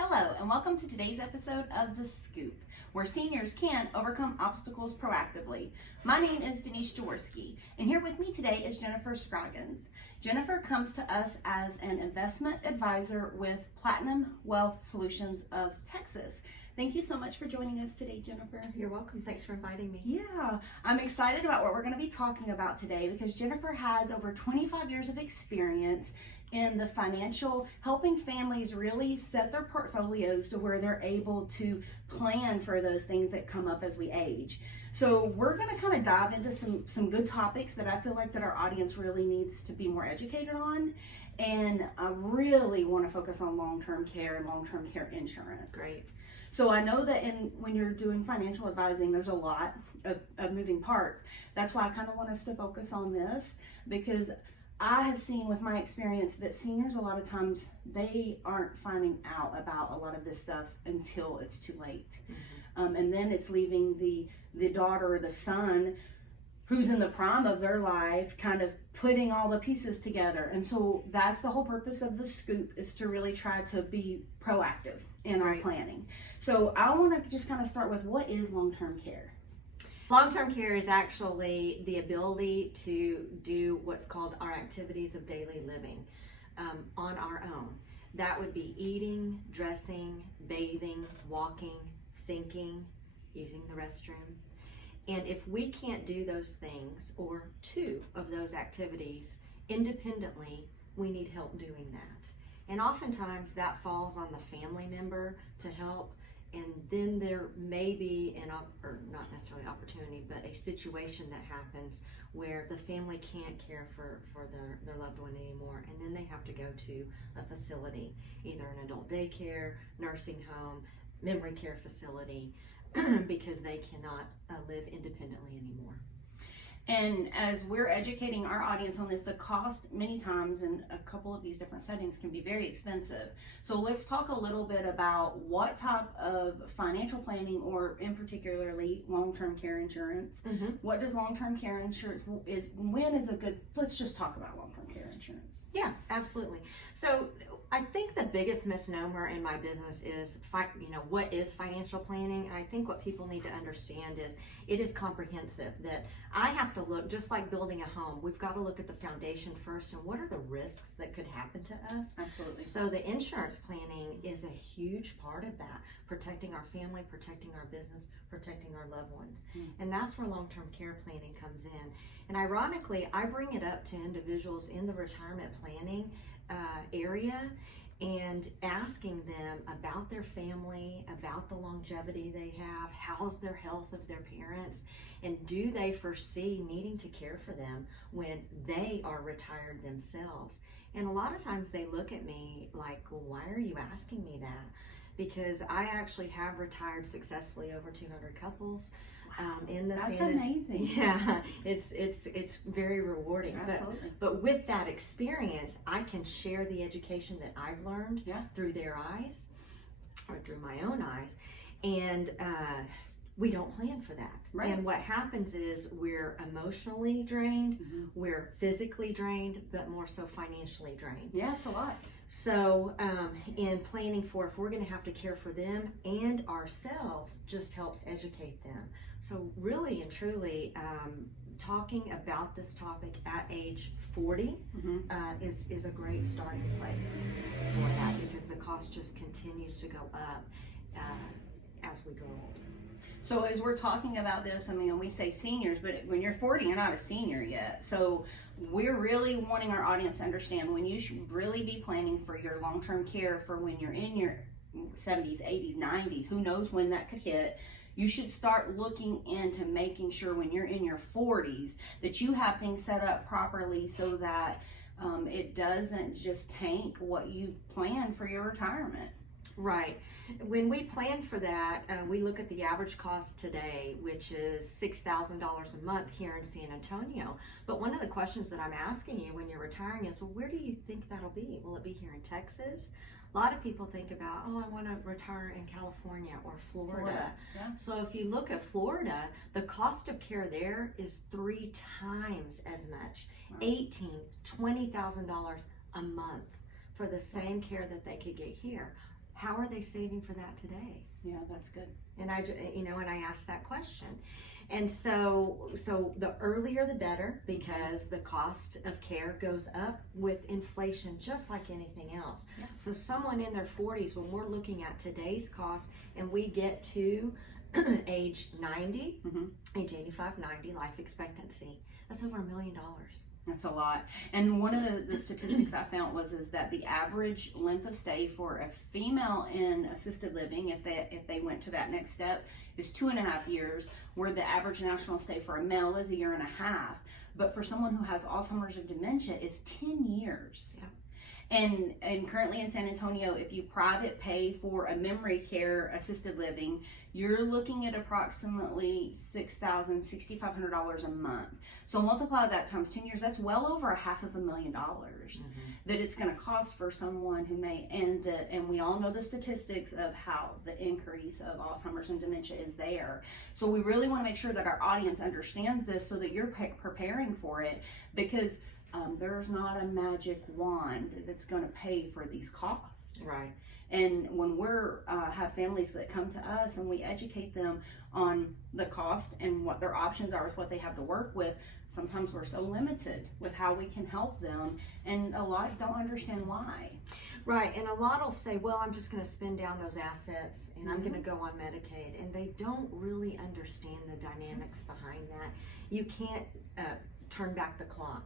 Hello, and welcome to today's episode of The Scoop, where seniors can overcome obstacles proactively. My name is Denise Jaworski, and here with me today is Jennifer Scroggins. Jennifer comes to us as an investment advisor with Platinum Wealth Solutions of Texas. Thank you so much for joining us today, Jennifer. You're welcome. Thanks for inviting me. Yeah, I'm excited about what we're going to be talking about today because Jennifer has over 25 years of experience in the financial, helping families really set their portfolios to where they're able to plan for those things that come up as we age. So we're going to kind of dive into some good topics that I feel like that our audience really needs to be more educated on. And I really want to focus on long-term care and long-term care insurance. Great. So I know that when you're doing financial advising, there's a lot of moving parts. That's why I kind of want us to focus on this, because I have seen with my experience that seniors, a lot of times, they aren't finding out about a lot of this stuff until it's too late. Mm-hmm. And then it's leaving the daughter or the son who's in the prime of their life kind of putting all the pieces together. And so that's the whole purpose of the Scoop, is to really try to be proactive in our planning. So I want to just kind of start with, what is long-term care? Long-term care is actually the ability to do what's called our activities of daily living on our own. That would be eating, dressing, bathing, walking, thinking, using the restroom. And if we can't do those things, or two of those activities independently, we need help doing that. And oftentimes that falls on the family member to help. And then there may be or not necessarily opportunity, but a situation that happens where the family can't care for their loved one anymore, and then they have to go to a facility, either an adult daycare, nursing home, memory care facility, because they cannot live independently anymore. And as we're educating our audience on this, the cost many times in a couple of these different settings can be very expensive. So let's talk a little bit about what type of financial planning, or in particularly long-term care insurance. Mm-hmm. What does long-term care insurance when is a good, let's just talk about long-term care insurance. Yeah, absolutely. So I think the biggest misnomer in my business is, what is financial planning? And I think what people need to understand is it is comprehensive, that I have to look, just like building a home, we've got to look at the foundation first and what are the risks that could happen to us. Absolutely. So the insurance planning is a huge part of that, protecting our family, protecting our business, protecting our loved ones. And that's where long-term care planning comes in. And ironically, I bring it up to individuals in the retirement planning area and asking them about their family, about the longevity they have, how's their health of their parents, and do they foresee needing to care for them when they are retired themselves. And a lot of times they look at me like, well, why are you asking me that? Because I actually have retired successfully over 200 couples. In the That's amazing. Yeah, it's very rewarding. Absolutely. But with that experience, I can share the education that I've learned through their eyes, or through my own eyes, and we don't plan for that. Right. And what happens is we're emotionally drained, we're physically drained, but more so financially drained. Yeah, it's a lot. So in planning for, if we're going to have to care for them and ourselves, just helps educate them. So really and truly, talking about this topic at age 40 is a great starting place for that, because the cost just continues to go up as we grow older. So as we're talking about this, I mean, we say seniors, but when you're 40, you're not a senior yet. So we're really wanting our audience to understand when you should really be planning for your long-term care for when you're in your 70s, 80s, 90s, who knows when that could hit. You should start looking into making sure when you're in your 40s that you have things set up properly so that it doesn't just tank what you plan for your retirement. Right. When we plan for that, we look at the average cost today, which is $6,000 a month here in San Antonio. But one of the questions that I'm asking you when you're retiring is, well, where do you think that'll be? Will it be here in Texas? A lot of people think about, oh, I want to retire in California or Florida. Yeah. So if you look at Florida, the cost of care there is 3 times as much, $18,000, $20,000 a month for the same care that they could get here. how are they saving for that today? Yeah, that's good. And I asked that question. And so the earlier the better, because the cost of care goes up with inflation, just like anything else. Yeah. So someone in their 40s, when we're looking at today's cost and we get to age 90, age 85, 90, life expectancy, that's over $1 million. That's a lot. And one of the statistics I found is that the average length of stay for a female in assisted living, if they went to that next step, is 2.5 years, where the average national stay for a male is 1.5 years. But for someone who has Alzheimer's and dementia, it's 10 years. Yeah. And currently in San Antonio, if you private pay for a memory care assisted living, you're looking at approximately $6,000, $6,500 a month. So multiply that times 10 years, that's well over $500,000 that it's going to cost for someone who may, and we all know the statistics of how the increase of Alzheimer's and dementia is there. So we really want to make sure that our audience understands this so that you're preparing for it, because there's not a magic wand that's going to pay for these costs. Right. And when we're have families that come to us and we educate them on the cost and what their options are with what they have to work with, sometimes we're so limited with how we can help them, and a lot don't understand why. Right, and a lot will say, well, I'm just going to spend down those assets and I'm going to go on Medicaid, and they don't really understand the dynamics behind that. You can't turn back the clock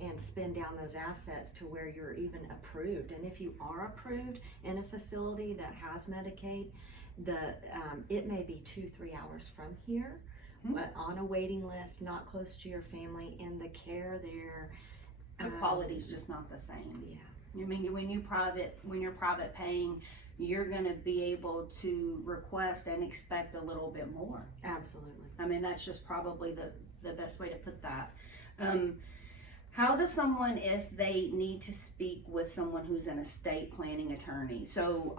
and spend down those assets to where you're even approved. And if you are approved in a facility that has Medicaid, it may be 2-3 hours from here, but on a waiting list, not close to your family, and the care there, The quality's just not the same. Yeah. I mean, when you're private paying, you're going to be able to request and expect a little bit more. Absolutely. I mean, that's just probably the best way to put that. How does someone, if they need to speak with someone who's an estate planning attorney? So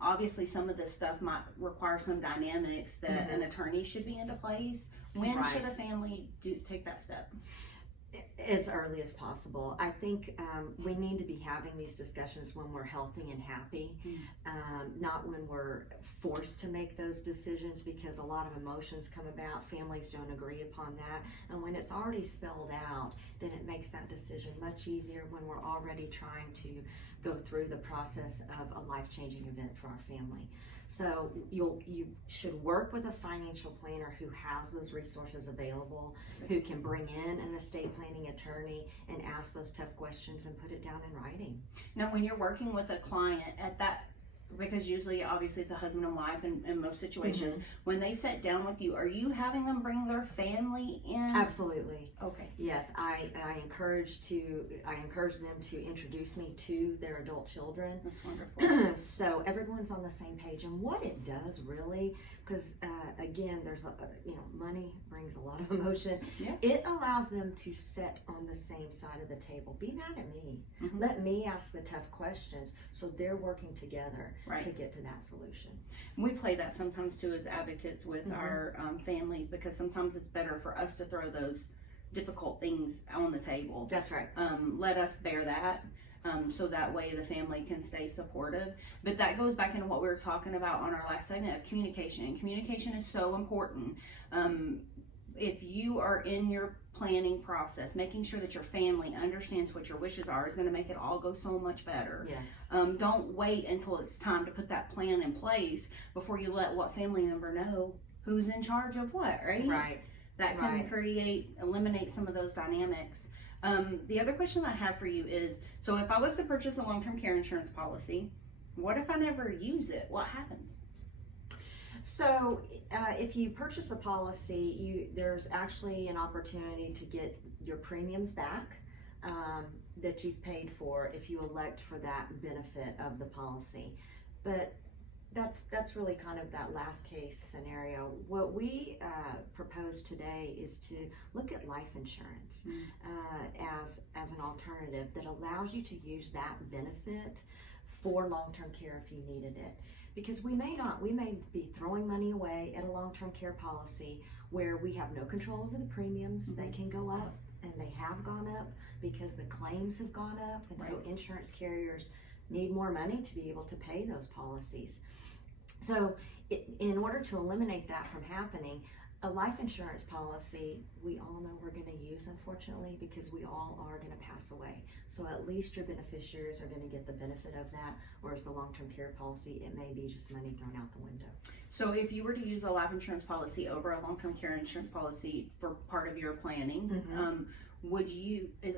obviously some of this stuff might require some dynamics that an attorney should be into place. When should a family take that step? As early as possible. I think we need to be having these discussions when we're healthy and happy, not when we're forced to make those decisions, because a lot of emotions come about. Families don't agree upon that, and when it's already spelled out, then it makes that decision much easier when we're already trying to go through the process of a life-changing event for our family. So you should work with a financial planner who has those resources available, who can bring in an estate planning attorney and ask those tough questions and put it down in writing. Now, when you're working with a client at that, because usually obviously it's a husband and wife in most situations, when they sit down with you, are you having them bring their family in? Absolutely. Okay. Yes, I encourage them to introduce me to their adult children. That's wonderful. So everyone's on the same page, and what it does really, because again, there's money brings a lot of emotion. Yeah. It allows them to sit on the same side of the table. Be mad at me. Let me ask the tough questions, so they're working together to get to that solution. We play that sometimes too as advocates with our families, because sometimes it's better for us to throw those difficult things on the table. That's right. Let us bear that, so that way the family can stay supportive. But that goes back into what we were talking about on our last segment of communication. And communication is so important. If you are in your planning process, making sure that your family understands what your wishes are is going to make it all go so much better. Yes. Don't wait until it's time to put that plan in place before you let what family member know who's in charge of what, right? Right. That can eliminate some of those dynamics. The other question I have for you is, so if I was to purchase a long-term care insurance policy, what if I never use it? What happens? So if you purchase a policy, there's actually an opportunity to get your premiums back that you've paid for if you elect for that benefit of the policy. But that's really kind of that last case scenario. What we propose today is to look at life insurance as an alternative that allows you to use that benefit for long-term care if you needed it. Because we may be throwing money away at a long-term care policy where we have no control over the premiums. They can go up, and they have gone up because the claims have gone up, and so insurance carriers need more money to be able to pay those policies. So in order to eliminate that from happening, a life insurance policy, we all know we're going to use, unfortunately, because we all are going to pass away. So at least your beneficiaries are going to get the benefit of that, whereas the long-term care policy, it may be just money thrown out the window. So if you were to use a life insurance policy over a long-term care insurance policy for part of your planning,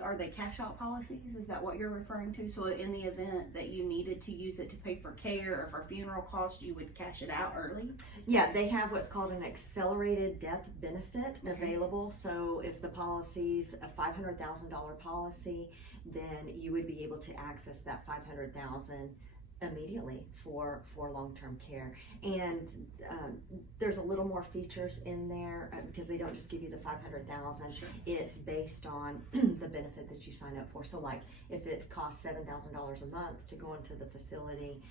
are they cash out policies? Is that what you're referring to? So in the event that you needed to use it to pay for care or for funeral costs, you would cash it out early? Yeah, they have what's called an accelerated death benefit available. So if the policy's a $500,000 policy, then you would be able to access that $500,000 immediately for long-term care. And there's a little more features in there because they don't just give you the $500,000. Sure. It's based on the benefit that you sign up for. So like if it costs $7,000 a month to go into the facility,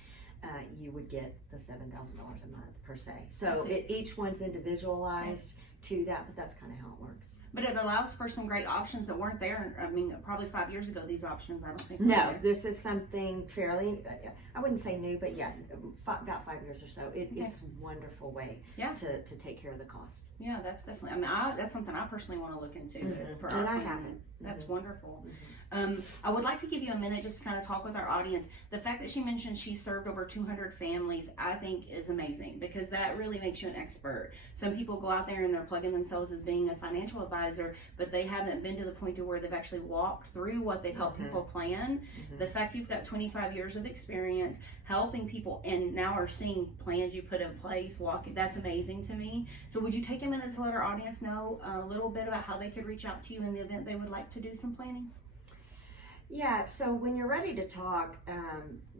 you would get the $7,000 a month per se. So each one's individualized to that, but that's kind of how it works. But it allows for some great options that weren't there. I mean, probably 5 years ago, these options, I don't think were No, there. this is something fairly, I wouldn't say new, but yeah, about 5 years or so. It's a wonderful way to take care of the cost. Yeah, that's definitely, I mean, that's something I personally want to look into for our And I planning. haven't. That's wonderful. I would like to give you a minute just to kind of talk with our audience. The fact that she mentioned she served over 200 families, I think is amazing because that really makes you an expert. Some people go out there and they're plugging themselves as being a financial advisor, but they haven't been to the point to where they've actually walked through what they've helped people plan. The fact you've got 25 years of experience helping people and now are seeing plans you put in place, that's amazing to me. So would you take a minute to let our audience know a little bit about how they could reach out to you in the event they would like to do some planning? Yeah, so when you're ready to talk,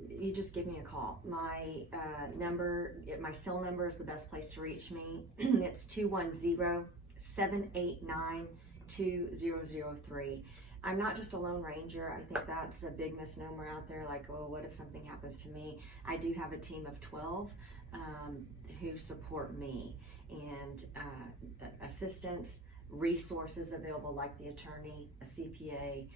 you just give me a call. My my cell number is the best place to reach me. It's 210-789-2003. I'm not just a Lone Ranger. I think that's a big misnomer out there, like, oh, what if something happens to me? I do have a team of 12 who support me, and assistance, resources available like the attorney, a CPA,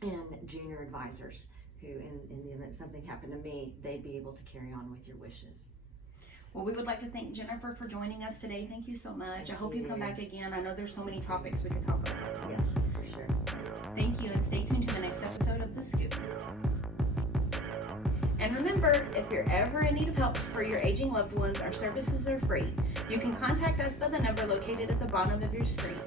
and junior advisors who, in the event something happened to me, they'd be able to carry on with your wishes. Well, we would like to thank Jennifer for joining us today. Thank you so much. I hope you come back again. I know there's so many topics we could talk about. Yes, for sure. Thank you, and stay tuned to the next episode of The Scoop. And remember, if you're ever in need of help for your aging loved ones, our services are free. You can contact us by the number located at the bottom of your screen.